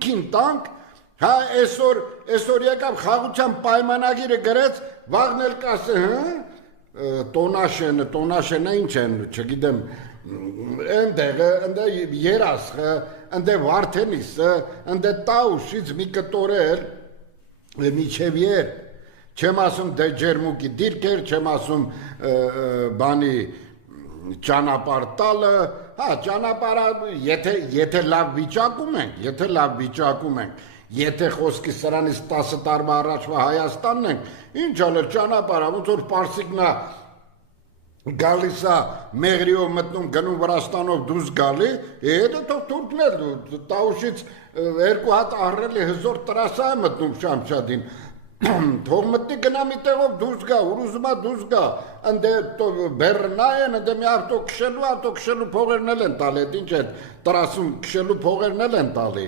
հիմքին տանք, հա այսօր եկավ խաղության պայմանագիրը գրեց, վաղն էլ կասե, տոնաշենը ինչ են, չգիտեմ, ընդեղ երասխը, ընդեղ վարդենիսը, ընդեղ տաուշից մի կտորել միջև եր, չեմ ասում դե ջերմուկի դիրքեր, չեմ ասում բանի ճանապարհ տալը, հա ճանապարհը եթե լավ վիճակում ենք, եթե խոսքի սրանից 10 տարվա առաջվա Հայաստանն ենք, ինչ անել ճանապարհը, ոնց որ Պարսիկնա գալիս է Մեղրիով մտնում գնում Վրաստանով դուրս գալի, հետո թող թուրքներ տաուշից 2 հատ ահռելի հզոր տրասա է մտնում Շամշադին, թող մտնի գնա մի տեղով դուրս գա, ուզում է դուրս գա, ընդե բեռնա են, ընդե մի ավտո քշելու փողերն էլ են տալի, ինչ է տրասում քշելու փողերն էլ են տալի